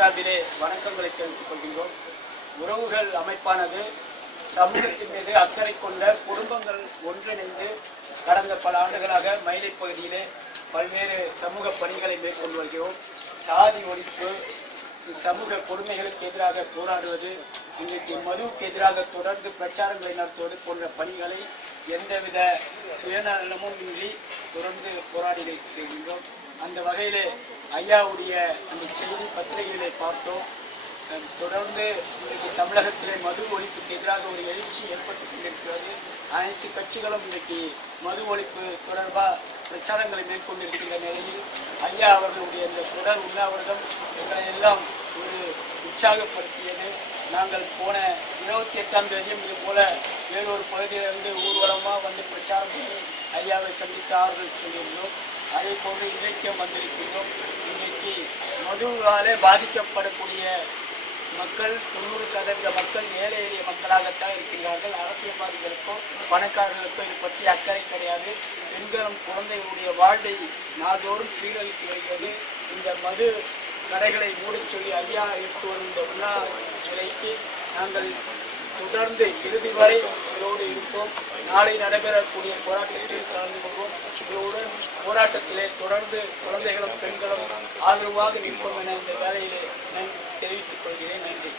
சார்பிலே வணக்கங்களை தெரிவித்துக் கொள்கின்றோம். உறவுகள் அமைப்பானது சமூகத்தின் மீது அக்கறை கொண்ட குடும்பங்கள் ஒன்றிணைந்து கடந்த பல ஆண்டுகளாக மயிலை பகுதியிலே பல்வேறு சமூக பணிகளை மேற்கொண்டு வருகிறோம். சாதி ஒழிப்பு, சமூக கொடுமைகளுக்கு எதிராக போராடுவது, இன்றைக்கு மதுவுக்கு எதிராக தொடர்ந்து பிரச்சாரங்களை நடத்துவது போன்ற பணிகளை எந்தவித சுயநலமும் இன்றி தொடர்ந்து போராடி இருக்கின்றோம். அந்த வகையிலே ஐயாவுடைய அந்த செய்தி பத்திரிகைகளை பார்த்தோம். தொடர்ந்து இன்றைக்கு தமிழகத்திலே மது ஒழிப்புக்கு எதிராக ஒரு எழுச்சி ஏற்பட்டு கொண்டிருக்கிறது. அனைத்து கட்சிகளும் இன்றைக்கு மது ஒழிப்பு தொடர்பாக பிரச்சாரங்களை மேற்கொண்டிருக்கின்ற நிலையில் ஐயா அவர்களுடைய இந்த தொடர் உண்ணாவிரதம் எங்களை எல்லாம் ஒரு உற்சாகப்படுத்தியது. நாங்கள் போன 28ஆம் தேதியும் இது போல வேறொரு பகுதியிலிருந்து ஊர்வலமாக வந்து பிரச்சாரம் பண்ணி ஐயாவை சந்தித்து ஆறுதல் சொல்லியிருந்தோம். அதே போன்று இன்றைக்கும் வந்திருக்கின்றோம். இன்றைக்கு மதுவாலே பாதிக்கப்படக்கூடிய மக்கள் 90% மக்கள் ஏழை எளிய மக்களாகத்தான் இருக்கின்றார்கள். அரசியல்வாதிகளுக்கும் பணக்காரர்களுக்கும் இது பற்றி அக்கறை கிடையாது. பெண்களும் குழந்தைகளுடைய வாழ்வை நாள்தோறும் சீரழித்து வருகிறது. இந்த மது கடைகளை மூடச் சொல்லி ஐயா எடுத்து வரும் இந்த உண்ணா நிலைக்கு நாங்கள் தொடர்ந்து இறுதி வரை இதோடு இருப்போம். நாளை நடைபெறக்கூடிய போராட்டத்தில் கலந்து கொள்வோம். இதோடு போராட்டத்திலே தொடர்ந்து குழந்தைகளும் பெண்களும் ஆதரவாக நிற்போம் என இந்த வேலையிலே நான் தெரிவித்துக் கொள்கிறேன். நன்றி.